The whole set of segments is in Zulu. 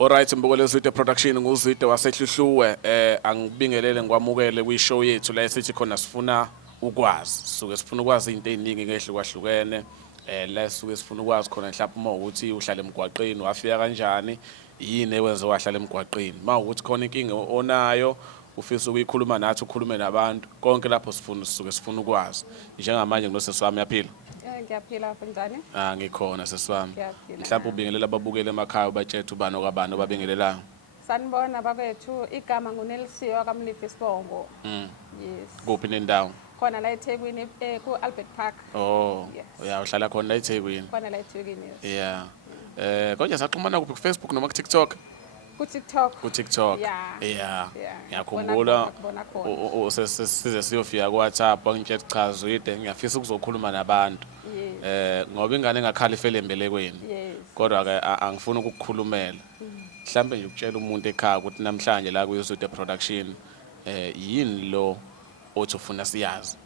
Alright mbukele Zwide production nguzwide wasehluhluwe angibingelele ngikwamukele kwishow yethu la esithi khona sifuna ukwazi suke sifuna ukwazi izinto eziningi ngehlukahlukene la suke sifuna ukwazi khona mhlawumbe uma ukuthi uhlala emgwaqeni wafika kanjani yini ewenze wahlala emgwaqeni mawukuthi khona inkinga onayo ufisa ukuyikhuluma nathi ukhulume nabantu konke lapho sifuna ukwazi njengamanje nginoseswami yaphila Ngiyaphila kanjani? Ngikhona sesiwami. Ngiyaphila. Mhlawumbe ubingelela ababukele emakhaya ubatshela ubani okwabani obabingelelayo. Sanibona bakwethu igama nguNelisiwe kaMlifi Sibongo. Yes. Kuphi nendawo? Khona la eThekwini ku Albert Park. Oh. Yes. Yeah, uhlala khona la eThekwini. Khona la eThekwini. Yes. Yeah. Konje saxhumana kuphi Facebook noma ku TikTok? Ku TikTok. Ku TikTok. Yeah. Ngiyakhumbula size siyofika ku WhatsApp ngitshela cha Zwide ngiyafisa ukuzokhuluma nabantu. Ngoba ingane engakhala ifele embelekweni. Yes. Kodwa ke angifuni ukukukhulumela. Mhlambe nje ukutshela umuntu ekhaya ukuthi namhlanje la ku Zwide production yini lo othi ufuna siyazi.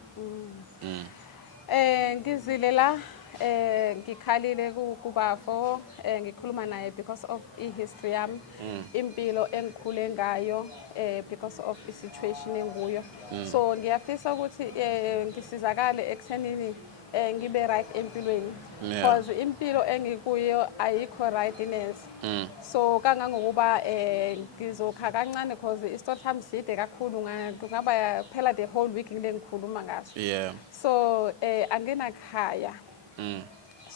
Ngizile la ngikhalile kubafo ngikhuluma naye because of history yami impilo engikhule ngayo because of the situation enguyo so ngiyafisa ukuthi ngisizakale ekuthenini ngibe right empilweni because impilo engikuyo ayikho rightness so kangangokuba ngizokha kancane because isitori sami side kakhulu ngaba phela the whole week ngile ngikhuluma ngaso so anginakhaya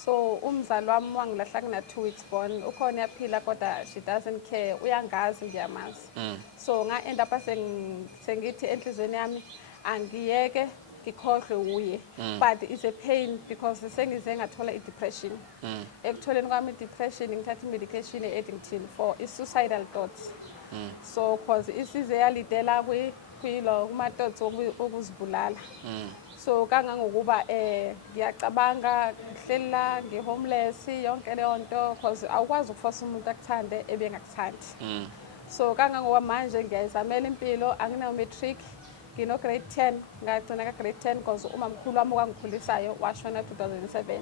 so umzali wami wangilahla kuna 2 weeks born ukhona yaphila kodwa she doesn't care uyangazi ngiyamazi so nga end up sengithi enhlizweni yami angiyeke ngikhohlwe uye but it's a pain because sengize ngathola i-depression ekutholeni kwami i-depression ngithatha i-medication e-Addington for i-suicidal thoughts so cause isize yalidela kwilo kuma-thoughts okuzibulala so kangangokuba ngiyacabanga ngihlela ngihomeless yonke leyo nto because awukwazi ukuforce umuntu akuthande ebengakuthandi so kangangokuba manje ngiyayizamela impilo anginayo matric ngino grade 10 ngagcina ka grade 10 because umamkhulu wami wangikhulisayo washona 2007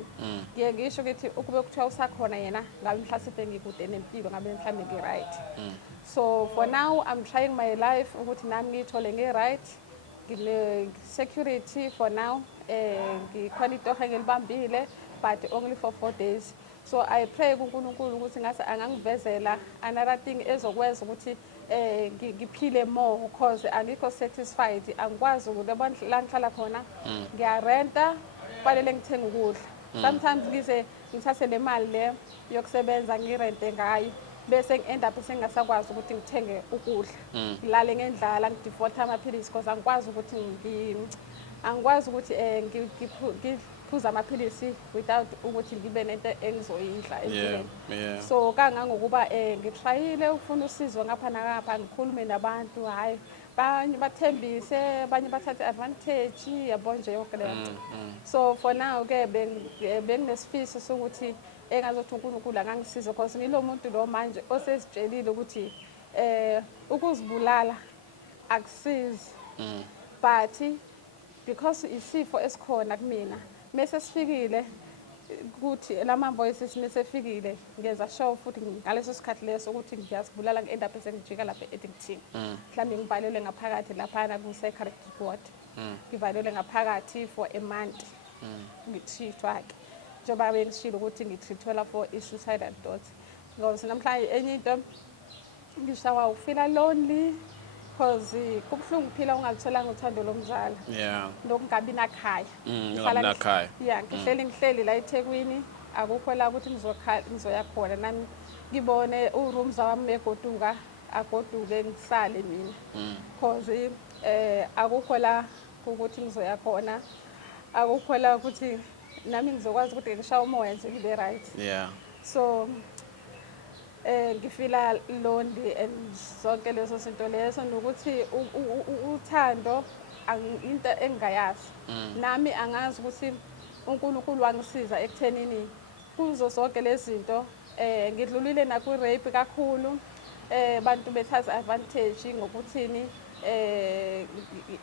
ngiye ngisho ukuthi ukube kuthiwa usakhona yena ngabe mhlawumbe ngikude nempilo ngabe mhlawumbe ngi-right so for now I'm trying my life ukuthi nami ngiyithole ngi-right security for now ngikhona itohe ngelibambile but only for 4 days so I pray kuNkulunkulu ukuthi ngase angangivezela another thing ezokwenza ukuthi ngiphile more because angikho satisfied angikwazi ukuthi la ngihlala khona ngiyarenta kufanele ngithenga ukudla sometimes ngize ngithathe le mali le yokusebenza ngirente ngayo bese ngi-end up sengasakwazi ukuthi ngithenge ukudla ngilale ngendlala ngidefault amaphilisi because angikwazi ukuthi ngiphuza amaphilisi without ukuthi ngibe nento engizoyidla empilweni so kangangokuba ngitrayile ukufuna usizo ngapha nakapha ngikhulume nabantu hayi banye bathembise abanye bathathe advantage yabo nje yonke leyo so for now ke benginesifiso sokuthi engazothi uNkulunkulu angangisiza because ngilo muntu lo manje osesitshelile ukuthi ukuzibulala akusizi but because isifo esikhona kumina mase sifikile ukuthi lama voices mesefikile ngenza show futhi ngaleso sikhathi leso ukuthi ngiyazibulala ngi-end up sengijika lapha e-Addington mhlawumbe ngivalelwe ngaphakathi laphana ku-psychiatric ward ngivalelwe ngaphakathi for a month ngithithwa-ke njengoba bengishilo ukuthi ngithithwela for i-suicidal thoughts ngoba namhlanje enye into ngishawa ufila lonely because kubuhlungu ukuphila ungalutholanga uthando lomzala nokungabi nakhaya ngihleli la eThekwini akukho la ukuthi ngizoya khona nami ngibone urooms wami egoduka agoduke ngisale mina because akukho la ukuthi ngizoya khona akukho la ukuthi nami ngizokwazi ukuthi ngishaye umoya nje ngibe right so ngifila lonely and zonke lezo zinto lezo nokuthi uthando into engayazi nami angazi ukuthi uNkulunkulu wangisiza ekuthenini kuzo zonke lezi zinto ngidlulile naku rape kakhulu bantu bethatha advantage ngokuthini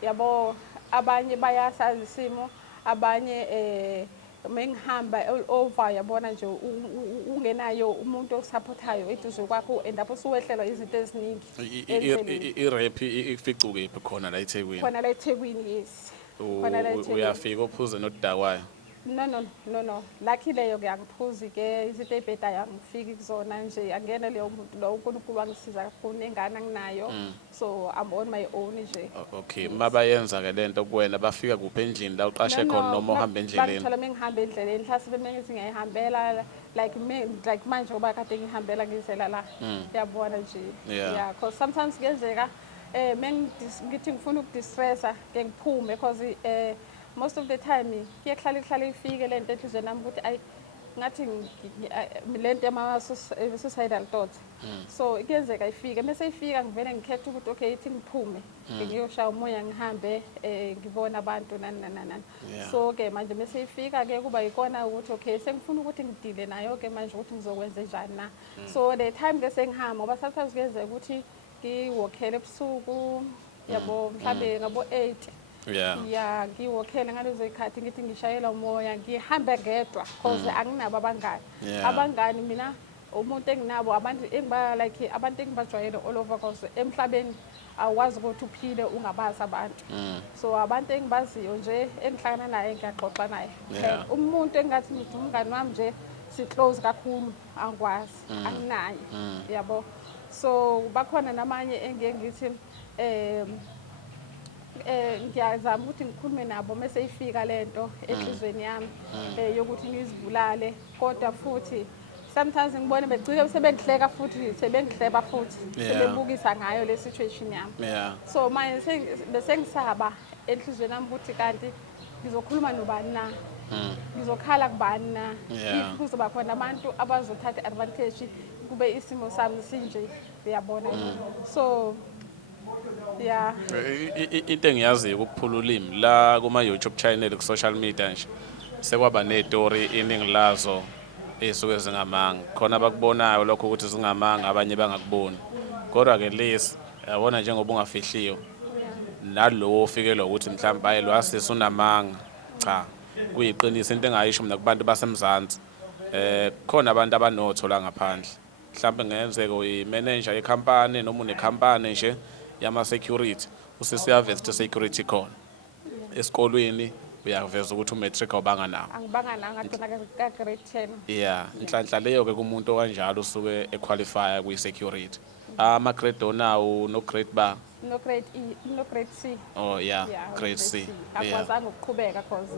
yabo abanye bayasazi isimo abanye mengihamba all over yabona nje ungenayo umuntu osupportayo eduze kwakho and lapho usuwehlelwa izinto eziningi endleleni. I-rap ificuke iphi khona la eThekwini? Khona la eThekwini, yes. Khona la eThekwini. Uyafika uphuze nodakwayo. No. Lucky leyo ke angiphuzi ke izinto ezibhedayo angifiki kuzona nje angene leyo muntu lo uNkulunkulu wangisiza kakhulu nengane anginayo. So I'm on my own nje. Okay, mabayenza ke lento kuwena bafika kuphi endlini la uqashe khona noma uhamba endleleni? Ngithola mengihamba endleleni hlasibe mengithi ngiyihambela like manje ngoba kade ngihambela ngizela la. Yabona nje. Yeah, because sometimes kuyenzeka ngithi ngifuna ukudistressa ke ngiphume because most of the time kuyehlala ifike lento enhlizweni nami ukuthi ayi ngathi lento suicidal thoughts. So kuyenzeka ifike mase ifika ngivele ngikhetha ukuthi okay ithi ngiphume ngiyoshaya umoya ngihambe ngibona abantu nani. So ke manje mase ifika ke kuba ikona ukuthi okay sengifuna ukuthi ngidile nayo ke manje ukuthi ngizokwenza njani na. So the time ke sengihamba ngoba sometimes kuyenzeka ukuthi ngiwokhele ebusuku yabo mhlambe ngabo 8. Yeah, ngiwokhele ngalezo ikhathi ngithi ngishayela umoya ngihambe ngedwa because anginabo abangani. Abangani mina umuntu enginabo abantu like abantu engibajwayele all over because emhlabeni awazi ukuthi uphile ungabazi abantu. So abantu engibaziyo nje engihlangana naye ngiyaxoxa naye. Umuntu engathi ngithi umngani wami nje si close kakhulu angikwazi anginaye yabo. So bakhona namanye engeke ngithi ngiyazama ukuthi ngikhulume nabo mase ifika lento enhlizweni yami yokuthi ngizibulale kodwa futhi sometimes ngibone begcike sebengihleka futhi sebengihleba futhi sebebukisa ngayo le situation yami. So manje bese ngisaba enhlizweni yami ukuthi kanti ngizokhuluma nobani na ngizokhala kubani na if kuzoba khona abantu abazothatha advantage kube isimo sami sinje uyabona. So yeah, into engiyaziyo ukuphula ulimi la kuma YouTube channel ku social media nje sekwaba nestory iningi lazo esuke zingamanga khona abakubonayo lokho ukuthi zingamanga abanye bangakuboni kodwa ke lesi yabona njengoba ungafihliyo nalowo ofikelwa ukuthi mhlawumbe hayi lo asisi unamanga cha kuyiqiniso into engayisho mina kubantu basemzansi khona abantu abanotho la ngaphandle mhlawumbe ngenzeka uyimanager yecompany noma unecompany nje yama security usisiyavesta security khona esikolweni uyaveza ukuthi umatric awubanga nawo angibanga nawo ngagcina ka grade 10. Yeah, inhlanhla leyo ke kumuntu okanjalo usuke equalify kwi security ama grade onawo no grade ba no grade E no grade C. Oh yeah, grade C. Akwazanga ukuqhubeka because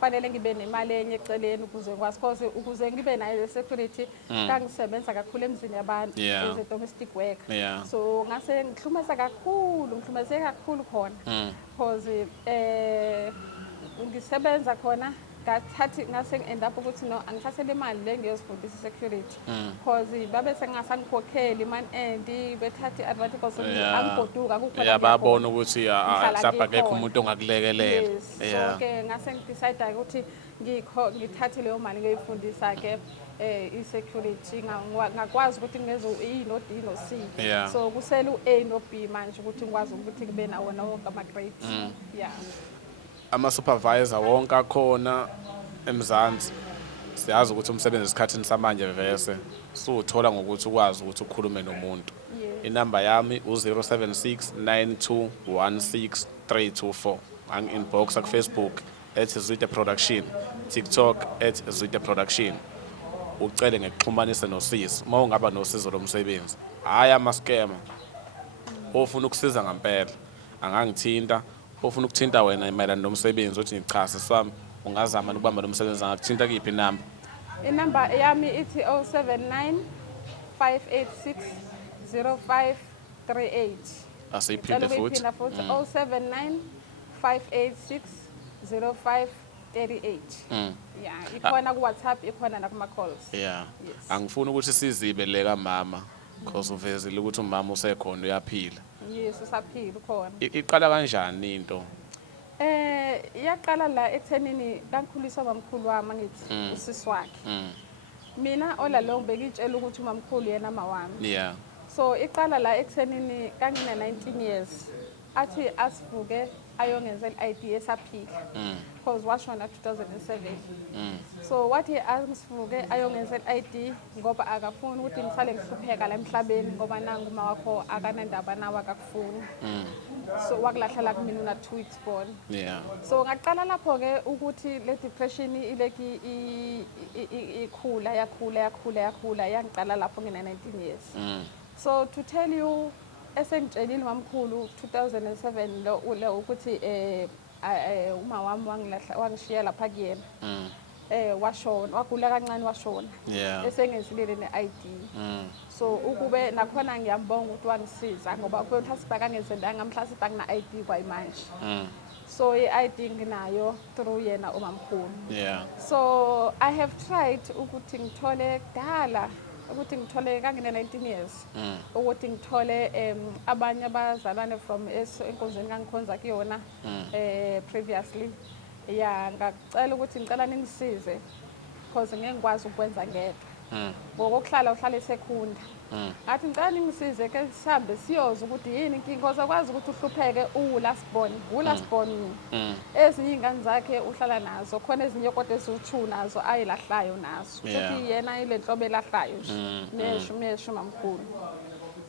kufanele ngibe nemali enye eceleni ukuze ngikwazi because ukuze ngibe nayo security kangisebenza kakhulu emzini yabantu as a domestic worker. So ngase ngihlukumeza kakhulu khona because ngisebenza khona ngathi ngase end up ukuthi no angithathele imali le ngiyozifundisa security because babe sengasangikhokheli man and bethatha advantage because angigoduka kukhona babona ukuthi mhlawumbe akekho umuntu ongakulekelela. So ke ngase ngidecide ukuthi ngithathe leyo mali ngiyifundisa ke i-security ngakwazi ukuthi ngezo E no D no C. So kusela u-A no B manje ukuthi ngikwazi ukuthi kube nawo wonke ama-grades. Ama supervisor wonke akhona emzansi siyazi ukuthi umsebenzi esikhathini samanje vese suthola ngokuthi ukwazi ukuthi ukhulume nomuntu. Inamba yami u0769216324 angi-inboxa ku Facebook @zwide_production, TikTok @zwide_production. Ucele ngekuxhumanisa noSisi uma ungaba nosizo lomsebenzi hayi ama-scammer ofuna ukusiza ngempela angangithinta ofuna ukuthinta wena mayelana nomsebenzi uthi ngichaze sami ungazama ukubamba nomsebenzi angakuthinta kiphi inamba? Inamba yami ithi 079 586 0538. Asiyiphinde futhi 079 586 0538. Yeah, ikhona ku WhatsApp ikhona na kuma calls. Yeah. Angifuni ukuthi sizibe le kamama because uvezile ukuthi umama usekhona uyaphila. Yes, usaphila ukhona. Iqala kanjani into? Iyaqala la ekuthenini kangikhulisa bamkhulu wami ngithi usisi wakhe. Mina olalong bekitshela ukuthi umamkhulu yena mama wami. Yeah. So iqala la ekuthenini kangina 19 years. Athi asivuke ayongenzela i-ID esaphila because washona 2007. So wathi angisivuke ayongenzela i-ID ngoba akafuni ukuthi ngisale ngihlupheka la emhlabeni ngoba nangu uma wakho akanandaba nawe akakufuni. So wakulahlela kumina una 2 weeks born. Yeah. So ngaqala lapho ke ukuthi le depression ileki ikhula yangiqala lapho ngina 19 years. So to tell you esengitshelile mamkhulu 2007 lo ukuthi uma wami wangishiya lapha kuyena. Washona wagula kancane washona. Yeah. Esengenzilele ne-ID. So ukube nakhona ngiyambonga ukuthi wangisiza ngoba mhlawumbe akangenzendanga mhlawumbe akuna-ID kwayimanje. So i-ID nginayo through yena umamkhulu. Yeah. So I have tried ukuthi ngithole kudala ukuthi ngithole kangina 19 years ukuthi ngithole abanye abazalwane from enkonzweni kangikhonza kuyona previously. Yeah, ngacela ukuthi ngicela ningisize because ngeke ngikwazi ukwenza ngedwa. Ngokuhlala uhlala esekhunda. Ngathi ngicela ningisize ke sihambe siyoza ukuthi yini inkinga because akwazi ukuthi uhlupheke last born. Ezinye ingane zakhe uhlala nazo khona ezinye kodwa eziwu2 nazo ayilahlayo nazo. Futhi yena ile nhlobo elahlayo nje. Meshu mamkhulu.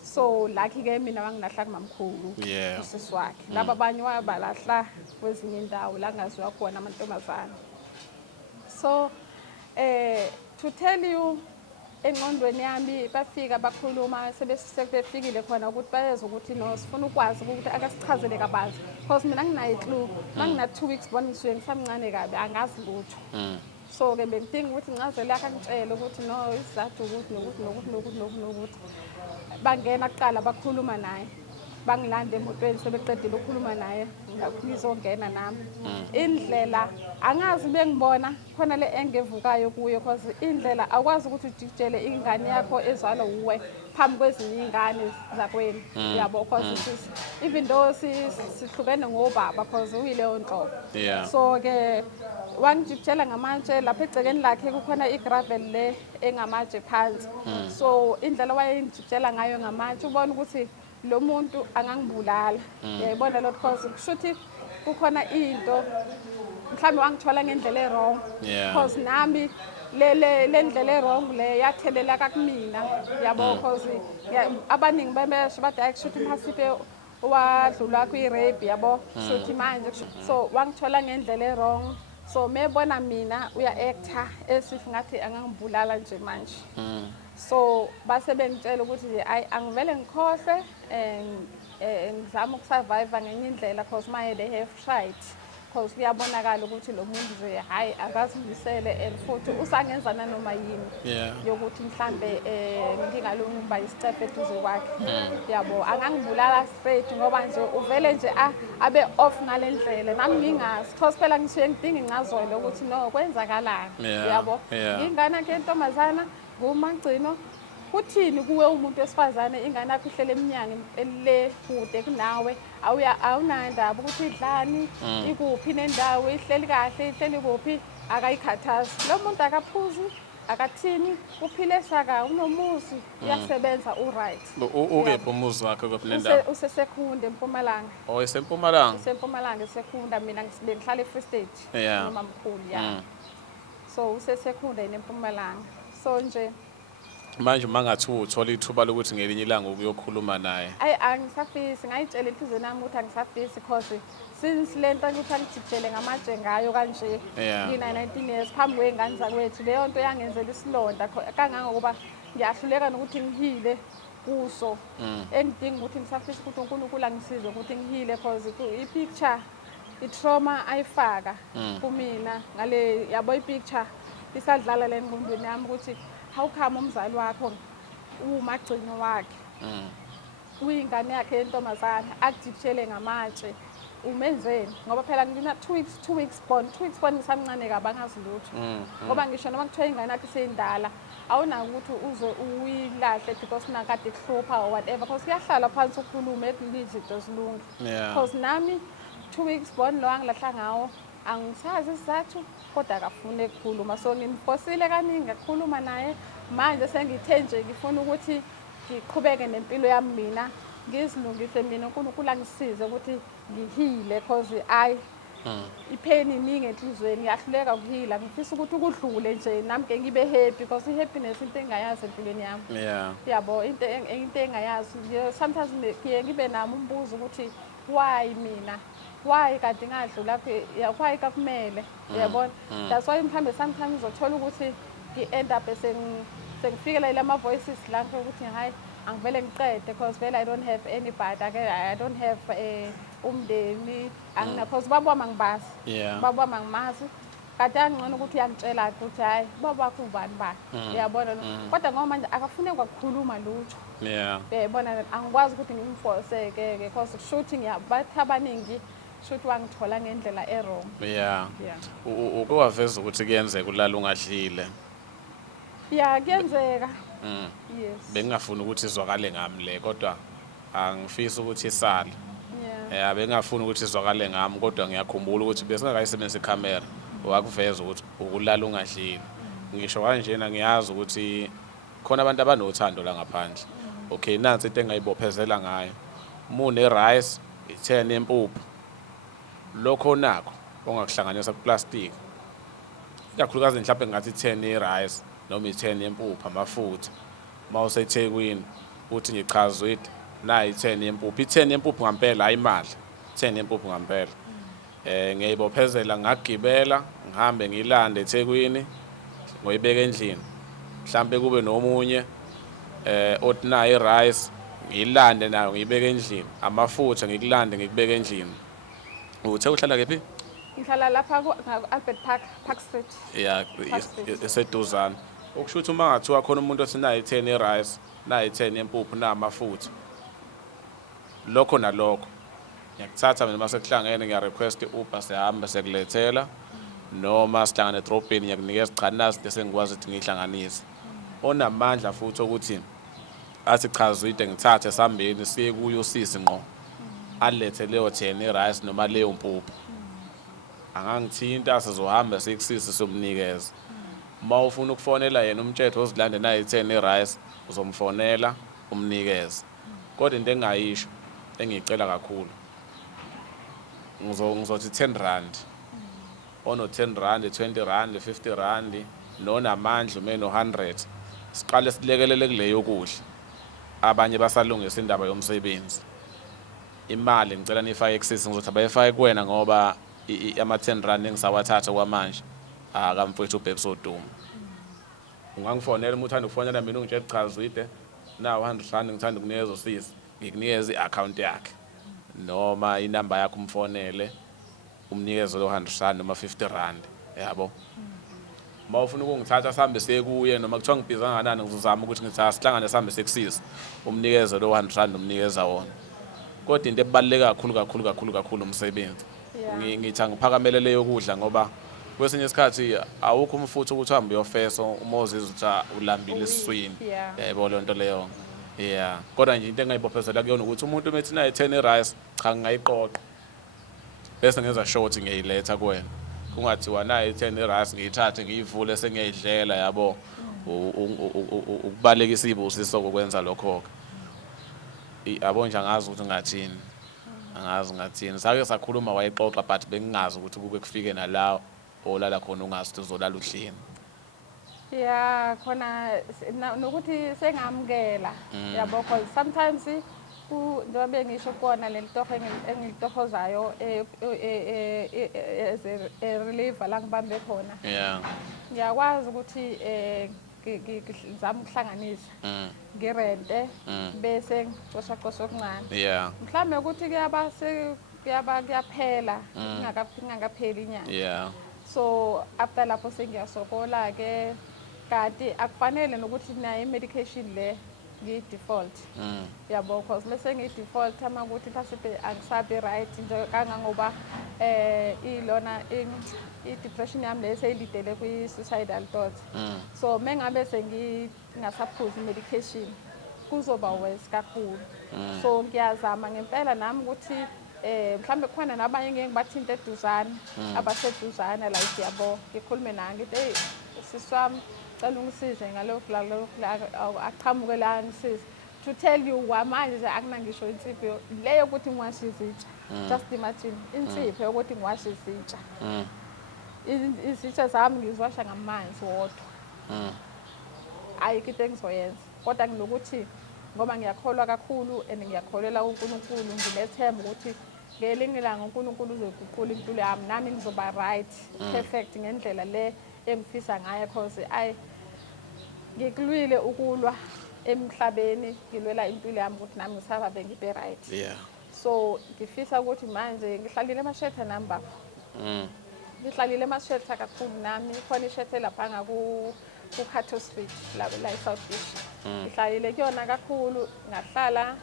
So lucky ke mina wangilahla kumamkhulu usisi wakhe. Laba abanye wabalahla kwezinye indawo la ngaziwa khona amantombazana. So to tell you engqondweni yami bafika bakhuluma sebefikile khona ukuthi bayeza ukuthi no sifuna ukwazi ukuthi akasichazele kabanzi because mina nginayo clue mangina 2 weeks bona ngisuke ngisamncane kabi angazi lutho. So ke bengidinga ukuthi ngicazele akangitshele ukuthi no isizathu ukuthi bangena kuqala bakhuluma naye bangilanda emotweni sebeqedile ukukhuluma naye ngizongena nami. Indlela angazi bengibona khona le engevukayo kuyo because indlela akwazi ukuthi ujikijele ingane yakho ezalwa uwe phambi kwezinye ingane zakwenu. Yabo because even though sihlukene ngobaba because uyileyo nhlobo. So ke wangijikijela ngamatshe lapha egcekeni lakhe kukhona igravel le engamatshe phansi. So indlela wayengijikijela ngayo ngamatshe ubona ukuthi lo muntu angangibulala. Yayibona lo because kushuthi kukhona into mhlawumbe wangithola ngendlela e-wrong because nami le ndlela e-wrong le yathelela kumina. Yabo because abaningi bemesho bathi akushuthi mhasipe wadlula kwi-rape yabo kushuthi manje. So wangithola ngendlela e-wrong. So mebona mina uya-actor esif ngathi angangibulala nje manje. So base bengitshela ukuthi nje angivele ngikhohle ngizama ukusurvive ngenye indlela because my they have tried because kuyabonakala ukuthi lo muntu nje hayi akazimisele and futhi usangenza nanoma yini yokuthi mhlambe ngingalunga isicephe eduze kwakhe. Yabo angangibulala straight ngoba nje uvele nje abe off ngale ndlela nami ngingazi because phela ngisuye ngidinga incazelo ukuthi no kwenzakalani. Yabo ingane yakhe intombazana ngumagcino kuthini kuwe umuntu esifazane ingane yakho ihlele eminyanga le kude kunawe awunandaba ukuthi idlani ikuphi nendawo ihleli kahle ihleli kuphi akayikhathazi. Lo muntu akaphuzi akathini uphile shaka unomuzi uyasebenza right. Ukephi umuzi wakhe kuphi nendawo? Usesekhunda eMpumalanga. Esempumalanga? Esempumalanga esekhunda mina ngihlala eFree State noma mkhulu So usesekhunda eMpumalanga. So nje manje mangathi uthola ithuba lokuthi ngelinye ilanga ukuyokhuluma naye. Angisafisi ngayitshela inhliziyo nami ukuthi angisafisi because since lento ukuthi angijikijele ngamatshe ngayo kanje ngina 19 years phambi kwengane zakwethu leyo nto yangenzela isilonda kangangokuba ngiyahluleka nokuthi ngihile kuso. Engidinga ukuthi ngisafisa ukuthi uNkulunkulu angisize ukuthi ngihile because i-picture i-trauma ayifaka kumina ngale yabo i-picture isadlala le ngqondweni yami ukuthi how come umzali wakho umagcino wakhe uyingane yakhe yentombazana akujikijele ngamatshe umenzeni ngoba phela ngina 2 weeks born ngisamncane kabi angazi lutho ngoba ngisho noma kuthiwa ingane yakhe seyindala awuna ukuthi uze uyilahle because nakade kuhlupha or whatever because kuyahlala phansi ukukhuluma izinto zilunga because nami 2 weeks born lo angilahla ngawo angisazi isizathu kodwa akafune ukukhuluma. So ngimfosile kaningi ukukhuluma naye manje sengithe nje ngifuna ukuthi ngiqhubeke nempilo yami mina ngizilungise mina uNkulunkulu angisize ukuthi ngihile cause I ipain iningi enhlizweni ngiyahluleka ukuhila ngifisa ukuthi kudlule nje nami ke ngibe happy because ihappiness into engayazi empilweni yami yabo into engayazi sometimes ngibe nami umbuzo ukuthi why mina why kade ngadlula why kakumele yabona that's why mhlambe sometimes uzothola ukuthi ngi-end up sengifikela ilama voices lapho ukuthi hayi angivele ngiqede because vele I don't have anybody I don't have umndeni angina because baba mangibazi baba mangimazi kade angcono ukuthi uyangitshela ukuthi hayi baba wakho ubani ba uyabona kodwa ngoba manje akafune kwakukhuluma lutho uyabona angikwazi ukuthi ngimforce ke because shooting yabathi abaningi shoot wangithola ngendlela wrong uke waveza ukuthi kuyenzeka ulala ungadlile kuyenzeka yes bengingafuni ukuthi izwakale ngami le kodwa angifisi ukuthi isale bengingafuni ukuthi izwakale ngami kodwa ngiyakhumbula ukuthi besingakayisebenzisa ikhamera wakuveza ukuthi ukulala ungadlile ngisho kanjena ngiyazi ukuthi khona abantu abanothando la ngaphandle okay nansi into engayibophezela ngayo mune rice i10 yempuphu lokho nakho ongakuhlanganisa kuplastic ikakhulukazi mhlawumbe ngathi 10 yerice noma i10 yempuphu amafutha mawuseThekwini uthi ngichazwe nayi 10 yempuphu i10 yempuphu ngempela ayimali 10 yempuphu ngempela ngiyibophezela ngagibela ngihambe ngilande eThekwini ngoyibeka endlini mhlambe kube nomunye othi nayi rice ngilande nayo ngiyibeka endlini amafutha ngikulande ngikubeka endlini uthe uhlala kephi ngihlala lapha ku-Albert Park Street eseduzana okusho ukuthi uma ngathiwa khona umuntu othi nayi 10 yerice nayi 10 yempuphu namafutha lokho nalokho ngiyakuthatha mina mase kuhlangene ngiya-request i-Uber sihamba siyakulethela noma sihlangane edrobheni ngiyakunikeza ichanazi bese ngikwazi ukuthi ngihlanganise onamandla futhi ukuthi athi chaza into ngithathe esambeni siye kuyo usisi ngqo alethe leyo 10 yerice noma leyo mpuphu angangithinta sizohamba sikusisi somnikeza uma ufuna ukufonela yena umthetho ozilande nayi 10 yerice uzomfonela umnikeza kodwa into engayisho engicela kakhulu ngizothi 10 rand ono 10 rand 20 rand 50 rand nonamandla umeno 100 siqale silekelele kuleyo kudla abanye basalungisa indaba yomsebenzi imali ngicela nifake eksisi ngizothi abayifake kuwena ngoba ama 10 rand engisawathatha kwamanje akamfethu uBhebsoduma ungangifonela uma uthanda ukufonela mina ungitshela ichazwide na 100 rand ngithanda ukunikeza usisi ngikunikeza i-account yakhe noma inamba yakhe umfonele umnikeze lo 100 rand noma 50 rand yabo uma ufuna ukungithatha sihambe sekuye noma kuthiwa ngibhiza kangakanani ngizozama ukuthi ngithatha sihlangane sihambe sekusisa umnikeze lo 100 rand umnikeza wona kodwa into ebaluleke kakhulu umsebenzi ngithi angiphakamele leyo kudla ngoba kwesinye isikhathi awukho umfutho ukuthi uhambe uyofesa uma uzizwa ukuthi ulambile esiswini yebo le nto leyo kodwa nje into engayibophezela kuyona ukuthi umuntu umethi nayi 10 yerice cha ngingayiqoqa bese ngenza short ngiyiletha kuwena kungathiwa nayi 10 yerice ngiyithathe ngiyivule sengiyidlela yabo ukubalekisa ibusiso kokwenza lokho yabo nje angazi ukuthi ngathini ngathini sake sakhuluma wayiqoqa but bengingazi ukuthi kube kufike nala olala khona ungazi ukuthi uzolala uhlini khona nokuthi sengamukela yabo because sometimes njengoba ngisho kona lelitoho engilitohozayo reliever la ngibambe khona ngiyakwazi ukuthi ngizama ukuhlanganisa ngirente bese ngicosha okuncane mhlawumbe ukuthi kuyaphela ingakapheli inyanga so after lapho sengiyasokola ke kanti akufanele nokuthi nayo i-medication le ngiyi-default yabo because mase ngiyi-default ama ukuthi mhlawumbe angisabi right nje kangangoba ilona i-depression yami leyo seyilidele kwi-suicidal thoughts so mengabe sengingasaphuzi i-medication kuzoba worse kakhulu so ngiyazama ngempela nami ukuthi mhlambe khona nabanye ngeke ngibathinte eduzane abaseduzane like yabo ngikhulume naye ngithi hey siswami cela ungisize ngaloku aqhamuke la ngisize to tell you wamanje akunangisho insipho leyo ukuthi ngiwashe izitsha. Just imagine insipho yokuthi ngiwashe izitsha. Izitsha zami ngiziwasha ngamanzi wodwa. Ayikho into engizoyenza kodwa nginokuthi ngoba ngiyakholwa kakhulu and ngiyakholela uNkulunkulu nginethemba ukuthi ngelinye ilanga uNkulunkulu uzoguqula impilo yami nami ngizoba right perfect ngendlela le engifisa ngayo because ngikulwile ukulwa emhlabeni ngilwela impilo yami ukuthi nami ngisaba bengibe right. So ngifisa ukuthi manje ngihlalile emashetha number. Ngihlalile emashetha kakhulu nami khona ishethe lapha ngaku Cattle Street la eSouth Beach. Ngihlalile kuyona kakhulu ngahlala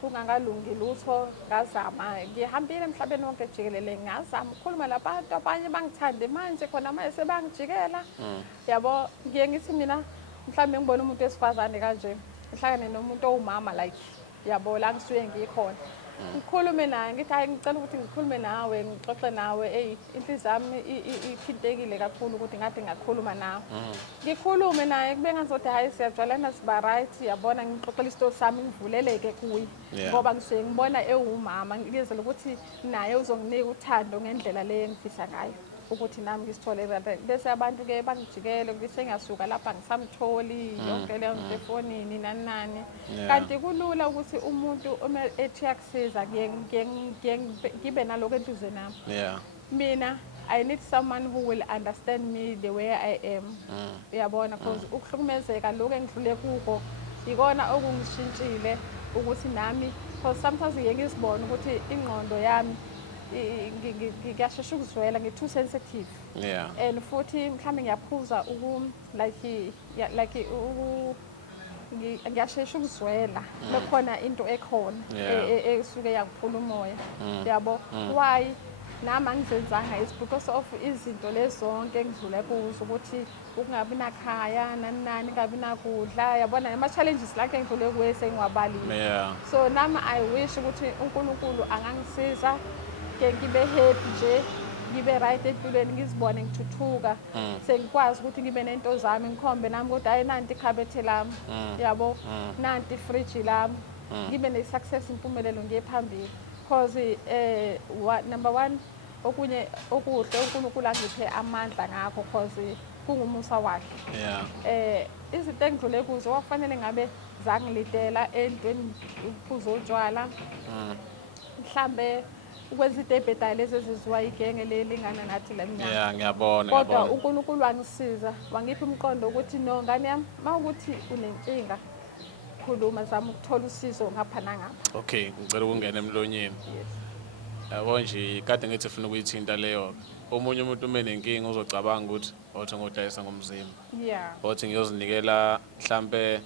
kungangalungi lutho ngazama ngihambile emhlabeni wonke jikelele ngazama ukukhuluma labantu abanye bangithande manje khona manje sebangijikela yabo ngiye ngithi mina mhlawumbe ngibona umuntu esifazane kanje ngihlangane nomuntu owumama like yabo la ngisuye ngikhona ngikhulume naye ngithi hayi ngicela ukuthi ngikhulume nawe ngixoxe nawe inhliziyo yami ithintekile kakhulu ukuthi ngathi ngakhuluma nawe ngikhulume naye kube ngazothi hayi siyajwalana siba right yabona ngixoxela isitori sami ngivuleleke kuye ngoba ngisuye ngibona ewumama ngizela ukuthi naye uzonginika uthando ngendlela le engifisa ngayo ukuthi nami ngisithole bese abantu ke bangijikele bese ngiyasuka lapha ngisamtholi yonke leyo nto efonini nani kanti kulula ukuthi umuntu ethi yakusiza ngibe naloko enhlizweni nami mina I need someone who will understand me the way I am uyabona because ukuhlukumezeka lokho engidlule kuko ikona okungishintshile ukuthi nami because sometimes ngiyengizibona ukuthi ingqondo yami ngiyashesha ukuzwela ngi-too sensitive and futhi mhlawumbe ngiyaphuza ngiyashesha ukuzwela lekhona into ekhona esuke yangiphula umoya yabo why nami angizenzanga is because of izinto lezonke engidlule kuzo ukuthi ukungabi nakhaya nani ngabi nakudla yabona ama-challenges lakhe engidlule kuwe sengiwabalile so nami I wish ukuthi uNkulunkulu angangisiza ngibe happy nje ngibe right empilweni ngizibone ngithuthuka sengikwazi ukuthi ngibe nento zami ngikhombe nami ukuthi hayi nanti ikhabethe lami yabo nanti ifridge lami ngibe ne-success impumelelo ngiye phambili because number one okunye okuhle uNkulunkulu angiphe amandla ngakho because kungumusa wakhe izinto engidlule kuzo wafanele ngabe zangilidela entweni ukuphuza utshwala mhlambe ukwenza into ebhedayo lezi eziziwa igenge lelingana nathi la mnyaka ngiyabona kodwa uNkulunkulu wangisiza wangipha umqondo ukuthi no ngane yami mawukuthi unenkinga khuluma zama ukuthola usizo ngapha nangapha. Okay ngicela ukungena emlonyeni yabo nje kade ngithi ufuna ukuyithinta leyo omunye umuntu uma enenkinga uzocabanga ukuthi othi ngodayisa ngomzimba othi ngiyozinikela mhlambe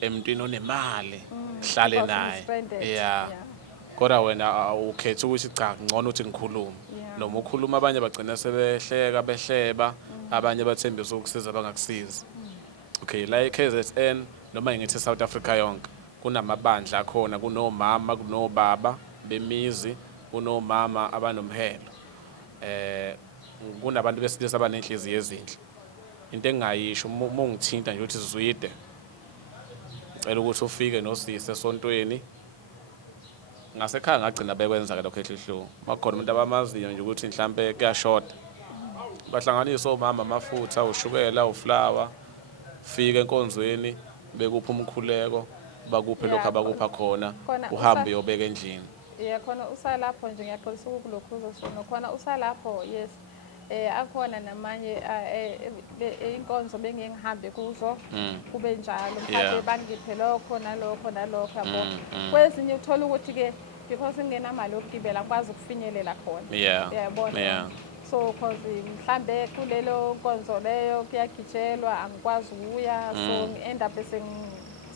emntwini onemali hlale naye kodwa wena ukhetha ukuthi cha ngcono ukuthi ngikhulume noma ukhuluma abanye bagcina sebehleka behleba abanye bathembisa ukusiza bangakusiza. Okay la eKZN noma ngithi South Africa yonke kunamabandla akhona kunomama kunobaba bemizi kunomama abanomhelo kunabantu besilisa abanenhliziyo ezinhle into engayisho uma ungithinta nje ukuthi sizwide ngicela ukuthi ufike nosisi esontweni ngasekhaya ngagcina bekwenza ke lokho ehlihlu makhona umuntu abamaziyo nje ukuthi mhlambe kuyashoda bahlanganisa omama amafutha ushukela uflower fika enkonzweni bekupha umkhuleko bakuphe lokho abakupha khona uhambe uyobeka endlini khona usalapho nje ngiyaxolisa ukulokhu uzosona khona usalapho yes akhona namanye inkonzo bengihambe kuzo kube njalo mhlawumbe bangiphe lokho nalokho yabo kwezinye uthola ukuthi ke because ngingenamali yokugibela ngikwazi ukufinyelela khona yabona so because mhlambe kulelo nkonzo leyo kuyagijelwa angikwazi ukuya so ngi-end up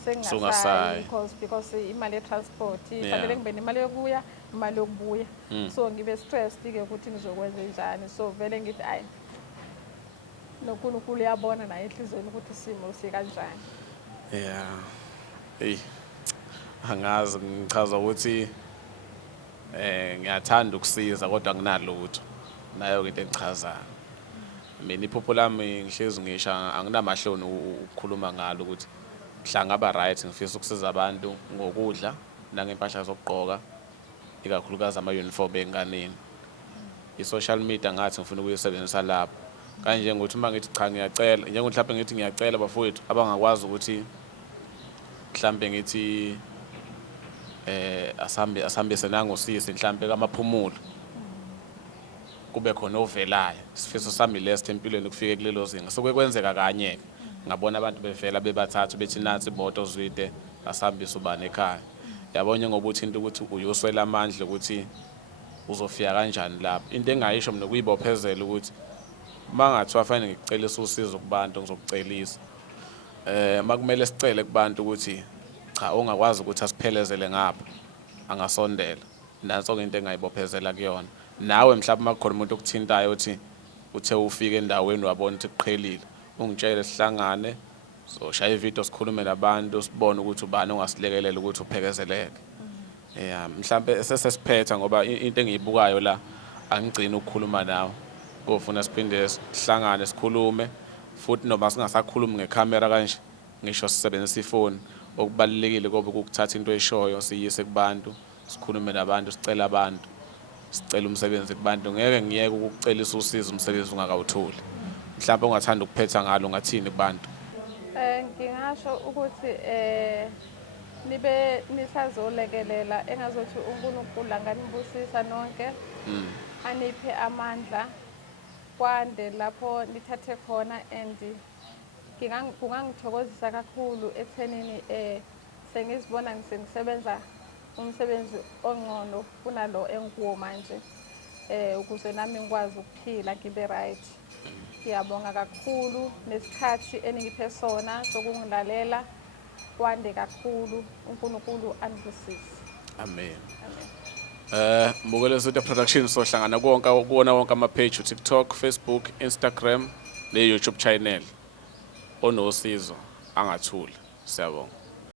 sengasayi because imali ye-transport fanele ngibe nemali yokuya imali yokubuya so ngibe stressed ke ukuthi ngizokwenza njani so vele ngithi hayi noNkulunkulu uyabona naye enhlizweni ukuthi isimo sikanjani angazi ngichaza ukuthi ngiyathanda ukusiza kodwa nginalutho nayo into engichazayo mina iphupho lami ngihlezi ngisho anginamahloni ukukhuluma ngalo ukuthi hlangaba right ngifisa ukusiza abantu ngokudla nangempahla zokugqoka ikakhulukazi ama-uniform enganeni. I-social media ngathi ngifuna ukuyisebenzisa lapho kanje ngokuthi uma ngithi cha ngiyacela njengokuthi mhlawumbe ngithi ngiyacela bafowethu abangakwazi ukuthi mhlawumbe ngithi asihambise nangosisi mhlawumbe kamaphumulo kube khona ovelayo isifiso sami lesi empilweni kufike kulelo zinga soke kwenzeka kanye ngabona abantu bevela bebathathu bethi nathi imoto zwide asihambise ubani ekhaya yabonye ngoba uthinta ukuthi uyoswela amandla ukuthi uzofika kanjani lapho into engayisho mina kuyibophezela ukuthi mangathi wafanele ngikucelisa usizo kubantu ngizokucelisa makumele sicele kubantu ukuthi cha ongakwazi ukuthi asiphelezele ngapha angasondela nanso into engayibophezela kuyona nawe mhlawumbe makukhona umuntu okuthintayo uthi uthe ufika endaweni wabona ukuthi kuqhelile ungitshele sihlangane so shaya ivideo sikhulume nabantu sibone ukuthi ubani ongasilekelela ukuthi uphekezeleke mhlawumbe sesesiphetha ngoba into engiyibukayo la angigcina ukukhuluma nawe ngofuna siphinde sihlangane sikhulume futhi noma singasakhulumi ngecamera kanje ngisho sisebenzisa ifoni okubalekile ngoba ukuthatha into eshoyo siyise kubantu sikhulume nabantu sicela abantu sicela umsebenzi kubantu ngeke ngiyeke ukukucelisa usizo umsebenzi ungakawutholi mhlawumbe ungathanda ukuphetha ngalo ngathini kubantu. Ngingasho ukuthi nibe nisazolekelela engazothi uNkulunkulu anganibusisa nonke aniphe amandla kwande lapho nithathe khona and kungangithokozisa kakhulu ekuthenini sengizibona ngisebenza umsebenzi ongcono kunalo engikuwo manje ukuze nami ngikwazi ukuphila ngibe right. Ngiyabonga kakhulu nesikhathi eningiphe sona sokungilalela kwande kakhulu uNkulunkulu anibusise. Amen. Mbukelo Zwide Production sohlangana kuwona wonke ama-page TikTok, Facebook, Instagram ne-YouTube channel onosizo angathuli. Siyabonga.